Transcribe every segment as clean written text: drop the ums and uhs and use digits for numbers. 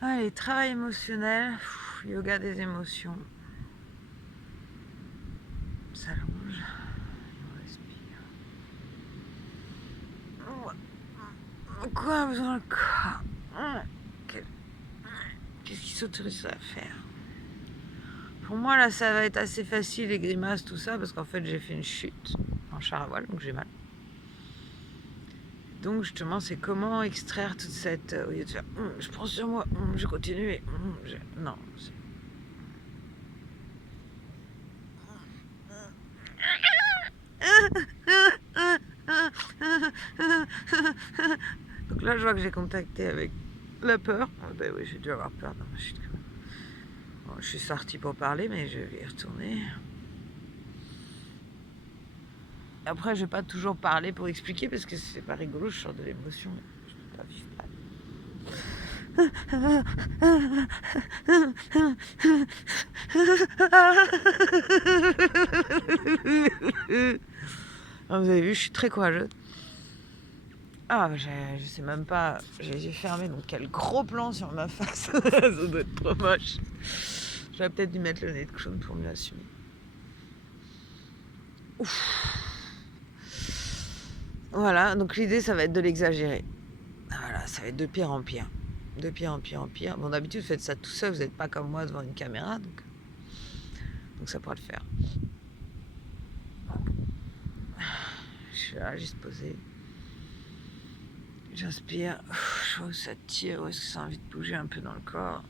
Allez, travail émotionnel, yoga des émotions. S'allonge, on respire. Quoi dans le corps? Qu'est-ce qui s'autorise à faire? Pour moi, là, ça va être assez facile, les grimaces, tout ça, parce qu'en fait, j'ai fait une chute en char à voile, donc j'ai mal. Donc, justement, c'est comment extraire toute cette... au lieu de faire je prends sur moi, je continue, et non. Donc là, je vois que j'ai contacté avec la peur. Ben oui, j'ai dû avoir peur dans ma chute. Bon, je suis sortie pour parler, mais je vais y retourner. Après, je vais pas toujours parler pour expliquer parce que c'est pas rigolo, je sors de l'émotion. Je peux pas vivre mal. Ah, vous avez vu, je suis très courageuse. Ah, je sais même pas, j'ai les yeux fermés, donc quel gros plan sur ma face. Ça doit être trop moche. J'aurais peut-être dû mettre le nez de clown pour mieux assumer. Ouf. Voilà, donc l'idée, ça va être de l'exagérer. Voilà, ça va être de pire en pire. De pire en pire en pire. Bon, d'habitude, vous faites ça tout seul, vous n'êtes pas comme moi devant une caméra, donc ça pourra le faire. Je suis là, juste posée. J'inspire. Je vois où ça tire, où est-ce que ça a envie de bouger un peu dans le corps.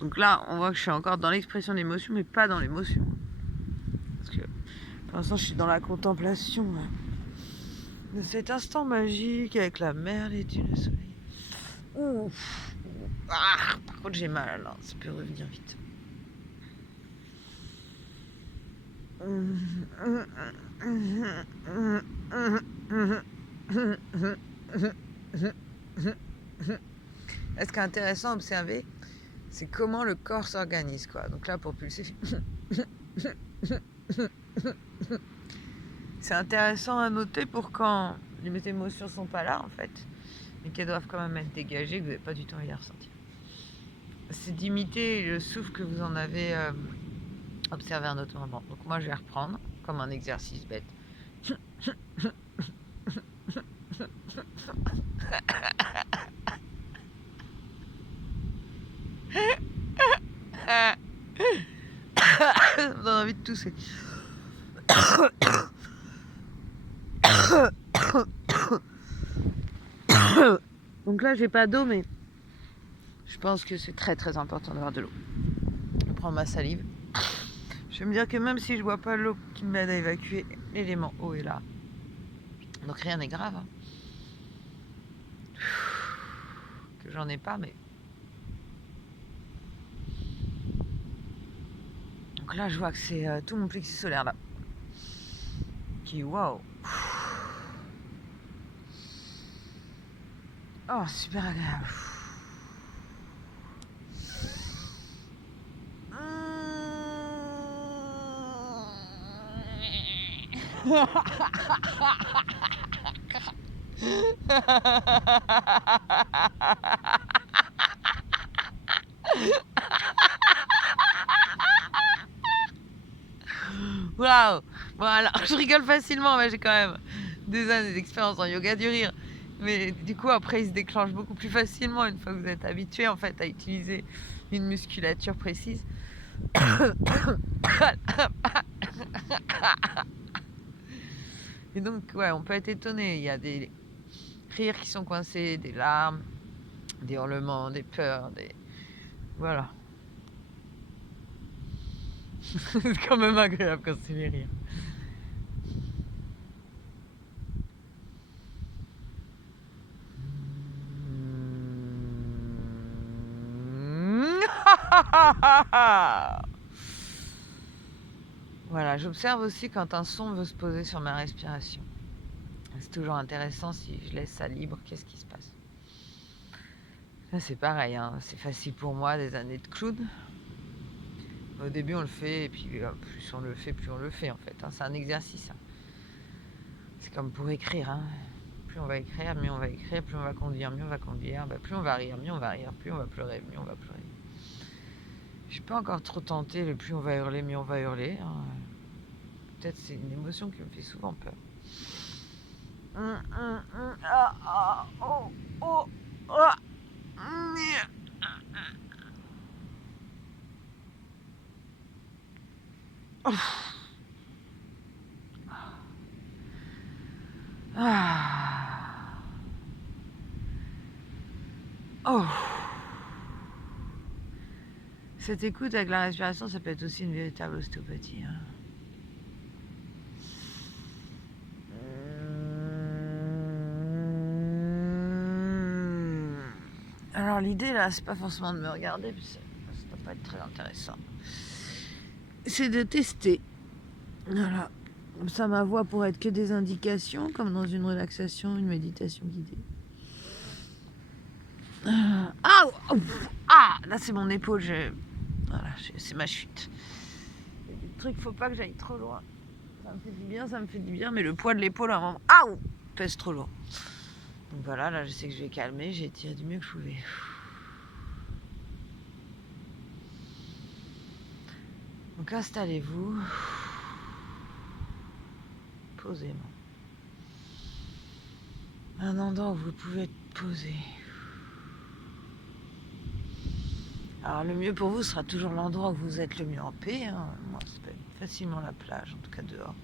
Donc là, on voit que je suis encore dans l'expression de l'émotion, mais pas dans l'émotion. Parce que pour l'instant, je suis dans la contemplation de cet instant magique avec la mer, les dunes, le soleil. Ouf. Ah, par contre, j'ai mal là, ça peut revenir vite. Ce qui est intéressant à observer, c'est comment le corps s'organise, quoi. Donc là, pour pulser, c'est intéressant à noter pour quand les émotions sont pas là, en fait, mais qu'elles doivent quand même être dégagées, que vous n'avez pas du tout envie de les ressentir. C'est d'imiter le souffle que vous en avez observé à un autre moment. Donc moi, je vais reprendre comme un exercice bête. Ça me donne envie de tousser. Donc là, j'ai pas d'eau, mais je pense que c'est très très important d'avoir de l'eau. Je prends ma salive. Je vais me dire que même si je bois pas l'eau qui m'aide à évacuer, l'élément eau est là. Donc rien n'est grave. Que j'en ai pas, mais... Donc là, je vois que c'est tout mon plexus solaire là. Qui est waouh. Oh, super agréable. Waouh. Voilà, je rigole facilement, mais j'ai quand même des années d'expérience en yoga du rire. Mais du coup, après, il se déclenche beaucoup plus facilement une fois que vous êtes habitué en fait à utiliser une musculature précise. Et donc, ouais, on peut être étonné. Il y a des rires qui sont coincés, des larmes, des hurlements, des peurs, des... Voilà. C'est quand même agréable quand c'est les rires. Voilà, j'observe aussi quand un son veut se poser sur ma respiration. C'est toujours intéressant si je laisse ça libre, qu'est-ce qui se passe. Là, c'est pareil, hein, c'est facile pour moi, des années de clown. Au début, on le fait, et puis plus on le fait, plus on le fait, en fait. Hein. C'est un exercice. Hein. C'est comme pour écrire. Hein. Plus on va écrire, mieux on va écrire. Plus on va conduire, mieux on va conduire. Plus on va rire, mieux on va rire. Plus on va pleurer, mieux on va pleurer. Je suis pas encore trop tentée. Le plus on va hurler, mieux on va hurler. Hein. Peut-être c'est une émotion qui me fait souvent peur. Cette écoute avec la respiration, ça peut être aussi une véritable ostéopathie. Hein. Alors l'idée là, c'est pas forcément de me regarder, puis ça doit pas être très intéressant. C'est de tester. Voilà. Comme ça, ma voix pourrait être que des indications, comme dans une relaxation, une méditation guidée. Là c'est mon épaule. Voilà, c'est ma chute. Il y a des trucs, faut pas que j'aille trop loin. Ça me fait du bien, mais le poids de l'épaule à un moment, pèse trop lourd. Donc voilà, là je sais que je vais calmer, j'ai tiré du mieux que je pouvais. Donc installez-vous posément. Un endroit où vous pouvez être posé. Alors le mieux pour vous sera toujours l'endroit où vous êtes le mieux en paix. Hein. Moi, ça peut être facilement la plage, en tout cas dehors.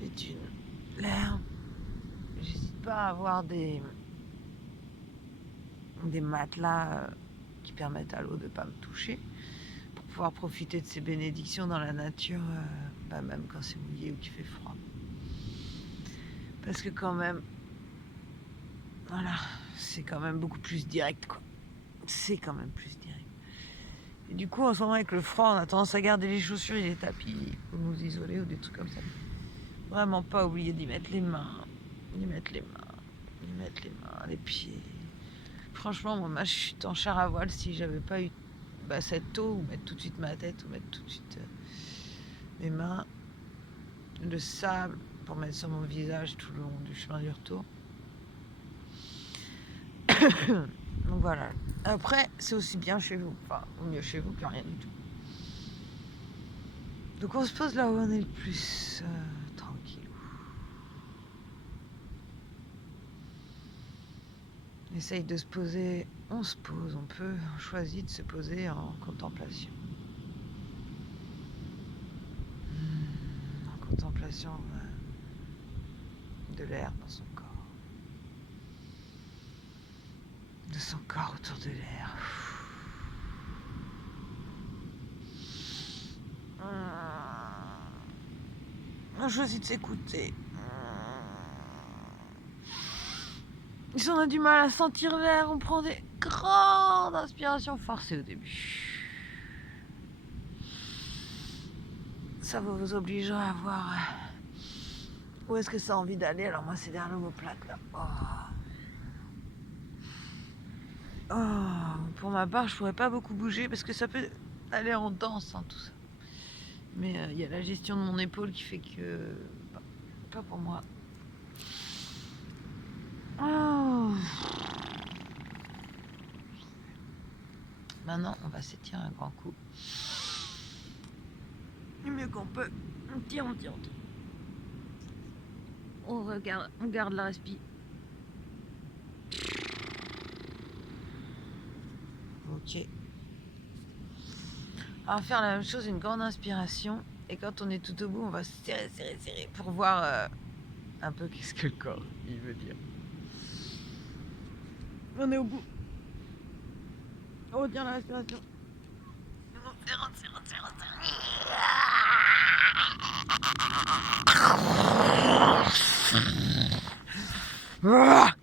Les dunes, l'air. J'hésite pas à avoir des matelas qui permettent à l'eau de ne pas me toucher, pour pouvoir profiter de ces bénédictions dans la nature, même quand c'est mouillé ou qu'il fait froid. Parce que quand même, voilà, c'est quand même beaucoup plus direct, quoi. C'est quand même plus direct. Et du coup, en ce moment, avec le froid, on a tendance à garder les chaussures et les tapis pour nous isoler ou des trucs comme ça. Vraiment pas oublier d'y mettre les mains, les pieds. Franchement, moi, ma chute en char à voile, si j'avais pas eu cette eau, ou mettre tout de suite ma tête, ou mettre tout de suite mes mains, le sable pour mettre sur mon visage tout le long du chemin du retour. Donc voilà. Après, c'est aussi bien chez vous, enfin, au mieux chez vous que rien du tout. Donc on se pose là où on est le plus tranquille. On essaye de se poser, on choisit de se poser en contemplation. En contemplation de l'air dans son corps. De son corps autour de l'air. On choisit de s'écouter. Si on a du mal à sentir l'air, on prend des grandes inspirations forcées au début. Ça vous obligera à voir où est-ce que ça a envie d'aller. Alors moi c'est derrière l'omoplate là. Pour ma part, je pourrais pas beaucoup bouger parce que ça peut aller en danse, tout ça. Mais il y a la gestion de mon épaule qui fait que pas pour moi. Maintenant, on va s'étirer un grand coup. Du mieux qu'on peut. On tire. On garde la respi. Ok. On va faire la même chose, une grande inspiration. Et quand on est tout au bout, on va se serrer pour voir un peu qu'est-ce que le corps il veut dire. On est au bout. On retient la respiration. Voilà.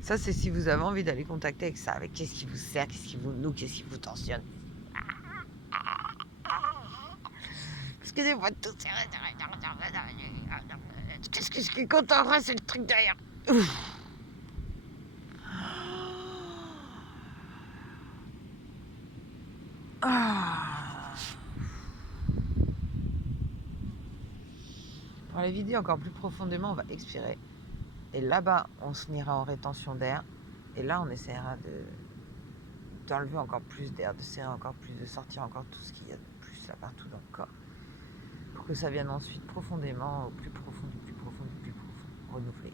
Ça, c'est si vous avez envie d'aller contacter avec ça, avec qu'est-ce qui vous sert, qu'est-ce qui vous noue, qu'est-ce qui vous tensionne. Parce excusez-moi de tousser. Qu'est-ce que je suis content, c'est le truc derrière. Ouf. Ah. Pour aller vider encore plus profondément, on va expirer. Et là-bas, on se ira en rétention d'air. Et là, on essaiera d'enlever encore plus d'air, de serrer encore plus, de sortir encore tout ce qu'il y a de plus là partout dans le corps. Pour que ça vienne ensuite profondément, au plus profond, du plus profond, du plus profond, renouveler.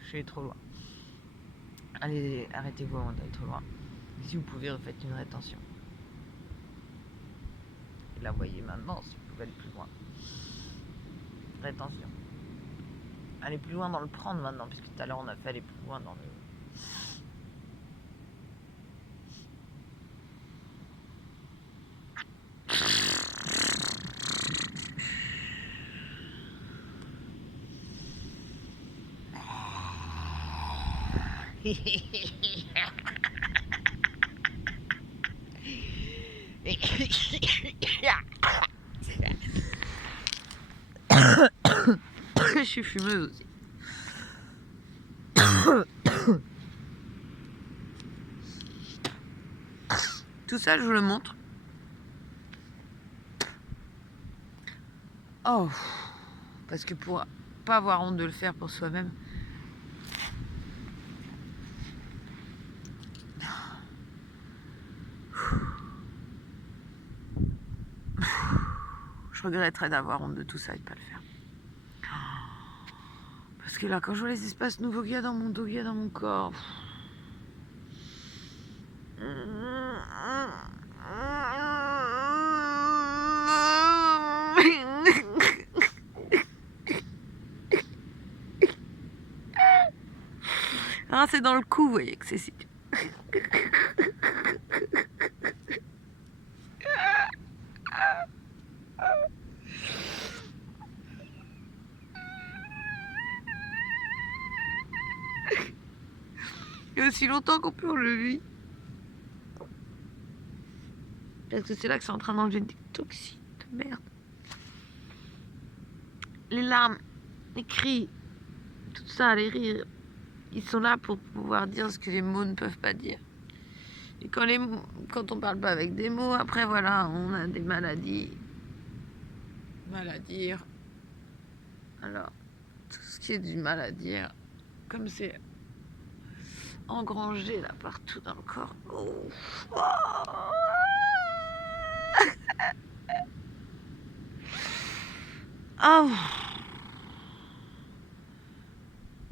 Je suis allée trop loin. Allez, arrêtez-vous avant d'aller trop loin. Si vous pouvez, refaites une rétention. Et là, voyez maintenant si vous pouvez aller plus loin. Rétention. Aller plus loin dans le prendre maintenant, puisque tout à l'heure on a fait aller plus loin dans le... Je suis fumeuse aussi. Tout ça, je vous le montre. Oh, parce que pour pas avoir honte de le faire pour soi-même. Je regretterais d'avoir honte de tout ça et de pas le faire. Parce que là, quand je vois les espaces nouveaux qu'il y a dans mon dos, qu'il y a dans mon corps... Ah, c'est dans le cou, vous voyez que c'est si... Il y a aussi longtemps qu'on peut enlever. Parce que c'est là que c'est en train d'enlever des toxines de merde. Les larmes, les cris, tout ça, les rires, ils sont là pour pouvoir dire ce que les mots ne peuvent pas dire. Et quand on parle pas avec des mots, après voilà, on a des maladies. Mal à dire. Alors, tout ce qui est du mal à dire, comme c'est engrangé là partout dans le corps. Oh. Oh.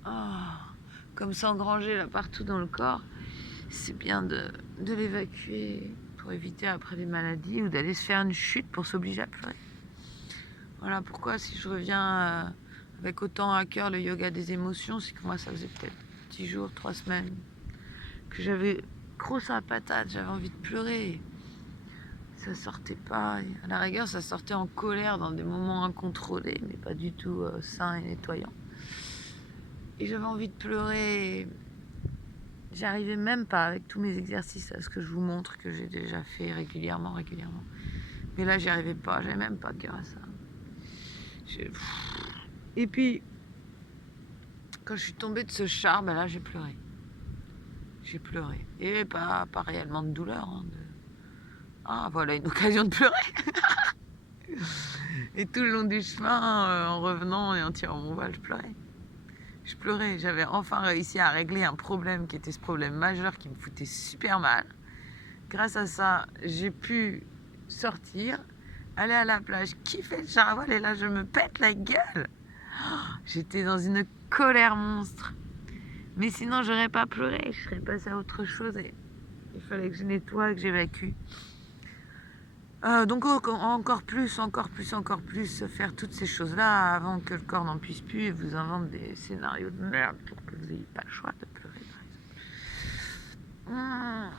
Oh. Comme c'est engrangé là partout dans le corps, c'est bien de l'évacuer pour éviter après les maladies ou d'aller se faire une chute pour s'obliger à pleurer. Voilà pourquoi si je reviens avec autant à cœur le yoga des émotions, c'est que moi ça faisait peut-être 10 jours, 3 semaines que j'avais gros sur la patate, j'avais envie de pleurer. Ça sortait pas, à la rigueur ça sortait en colère dans des moments incontrôlés, mais pas du tout sains et nettoyants. Et j'avais envie de pleurer. J'arrivais même pas avec tous mes exercices à ce que je vous montre que j'ai déjà fait régulièrement. Mais là j'y arrivais pas, j'avais même pas cœur à ça. Et puis quand je suis tombée de ce char, ben là j'ai pleuré. J'ai pleuré. Et pas réellement de douleur. Hein, Ah voilà une occasion de pleurer. Et tout le long du chemin, en revenant et en tirant mon voile, je pleurais. J'avais enfin réussi à régler un problème qui était ce problème majeur qui me foutait super mal. Grâce à ça, j'ai pu sortir, aller à la plage, kiffer le char à voile et là je me pète la gueule. J'étais dans une colère monstre. Mais sinon j'aurais pas pleuré, je serais passée à autre chose et il fallait que je nettoie, que j'évacue. Donc encore plus, faire toutes ces choses-là avant que le corps n'en puisse plus et vous invente des scénarios de merde pour que vous n'ayez pas le choix de pleurer, par exemple. Ah,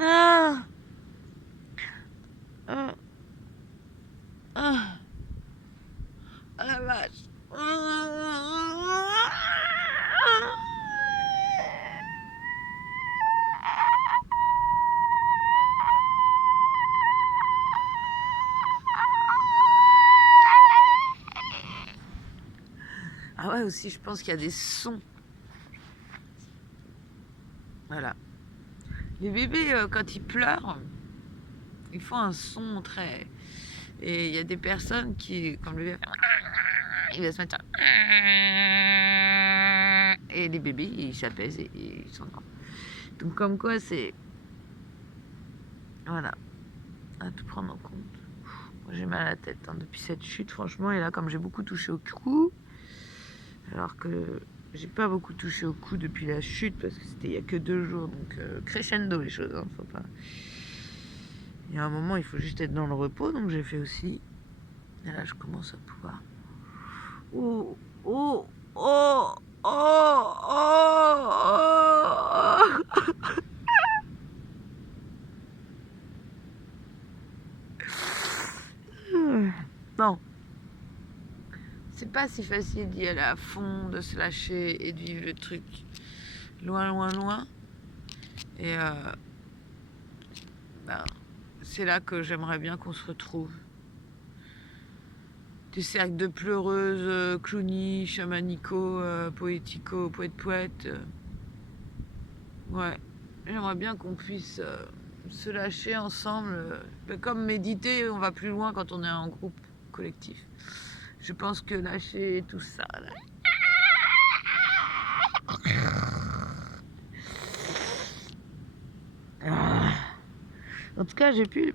ah, ah, ah la vache. Ah ouais, aussi, je pense qu'il y a des sons. Voilà. Les bébés, quand ils pleurent, ils font un son très... Et il y a des personnes qui, comme le bébé, il va se mettre à... Et les bébés, ils s'apaisent et ils s'endorment. Donc comme quoi, c'est... Voilà. À tout prendre en compte. Moi, j'ai mal à la tête hein, depuis cette chute, franchement. Et là, comme j'ai beaucoup touché au cou, alors que j'ai pas beaucoup touché au cou depuis la chute, parce que c'était il y a que 2 jours. Donc crescendo les choses, hein, faut pas... Il y a un moment, il faut juste être dans le repos, donc j'ai fait aussi. Et là, je commence à pouvoir. Oh, oh, oh, oh, oh, oh. Non, c'est pas si facile d'y aller à fond, de se lâcher et de vivre le truc loin, loin, loin. Et ben, c'est là que j'aimerais bien qu'on se retrouve. Des cercles de pleureuses, clowny, chamanico, poético, poète. Ouais, j'aimerais bien qu'on puisse se lâcher ensemble. Comme méditer, on va plus loin quand on est en groupe collectif. Je pense que lâcher tout ça. Là. En tout cas, j'ai pu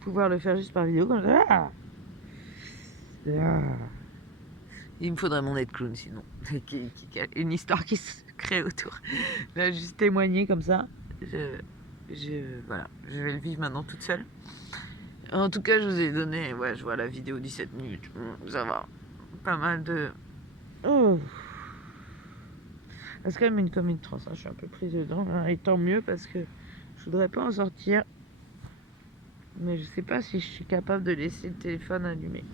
pouvoir le faire juste par vidéo comme ça. Il me faudrait mon aide clown sinon. Une histoire qui se crée autour. Là, juste témoigner comme ça. Voilà, je vais le vivre maintenant toute seule. En tout cas, je vous ai donné, ouais, je vois la vidéo 17 minutes. Ça va. Pas mal de. Oh. C'est quand même une comédie trans, hein. Je suis un peu prise dedans. Hein, et tant mieux parce que je voudrais pas en sortir. Mais je sais pas si je suis capable de laisser le téléphone allumé.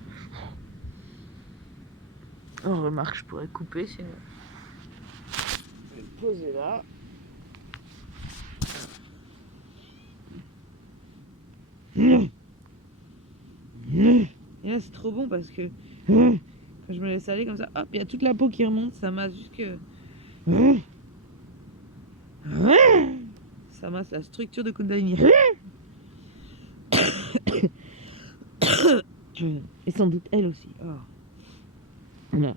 Oh, remarque, je pourrais couper sinon. Je vais le poser là. Et là, c'est trop bon parce que quand je me laisse aller comme ça, hop, il y a toute la peau qui remonte. Ça masse jusque. Ça masse la structure de Kundalini. Et sans doute elle aussi. Oh. Non.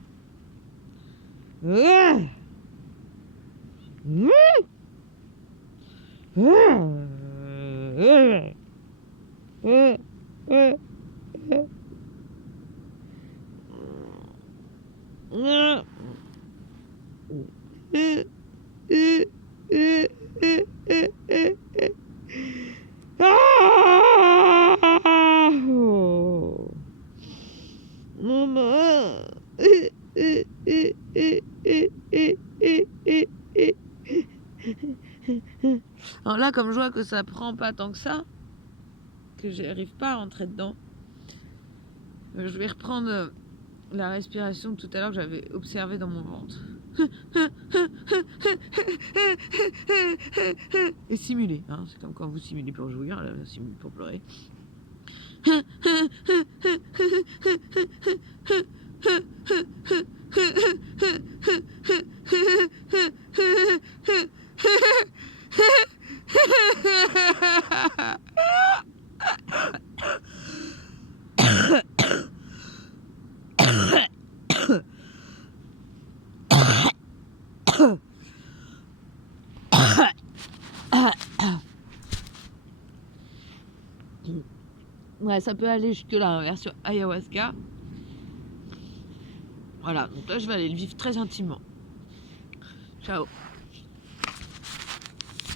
Alors là, comme je vois que ça prend pas tant que ça, que j'arrive pas à rentrer dedans, je vais reprendre la respiration de tout à l'heure que j'avais observée dans mon ventre. Et simuler, hein, c'est comme quand vous simulez pour jouir, là, simulez pour pleurer. Ouais, ça peut aller jusque là, version ayahuasca. Voilà, donc là je vais aller le vivre très intimement. Ciao.